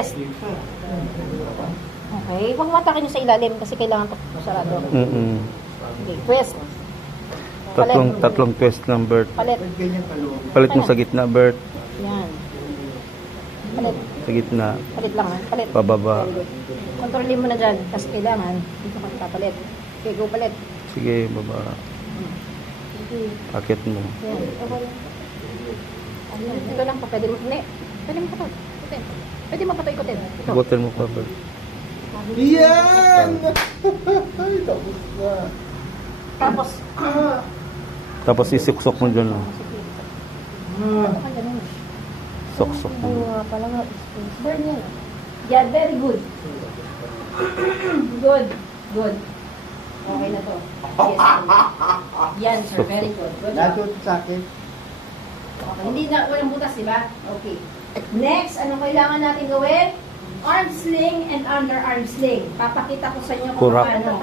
Twist. Okay. Huwag matakin nyo sa ilalim kasi kailangan ito sarado. Okay. Twist. Tatlong twist ng Bert. Palit. Palit mo sa gitna, Bert. Yan. Palit. Sa gitna. Palit lang ha. Palit. Pababa. Very good. Kontrolin mo na dyan kasi kailangan dito ka papalit. Okay, go palit. Sige, baba. Akit mo. Yan. Ito lang pa. Pwede mo. Pwede mo pa ito. Pwede mo pa ito ikutin. Ito. Ikutin mo pa, Bert. Yan! Ay, tapos na. Tapos. Tapos isuksok mo dyan. Suksok mo. Pala nga. Burn yan. Yeah, very good. Good. Good. Okay na to. Yes, sir. Yan, sir. Very good. Good job. Lahat sa akin. Okay. Hindi na, walang butas, di ba? Okay. Next, anong kailangan natin gawin? Arm sling and underarm sling. Papakita ko sa inyo kung Kurak. paano.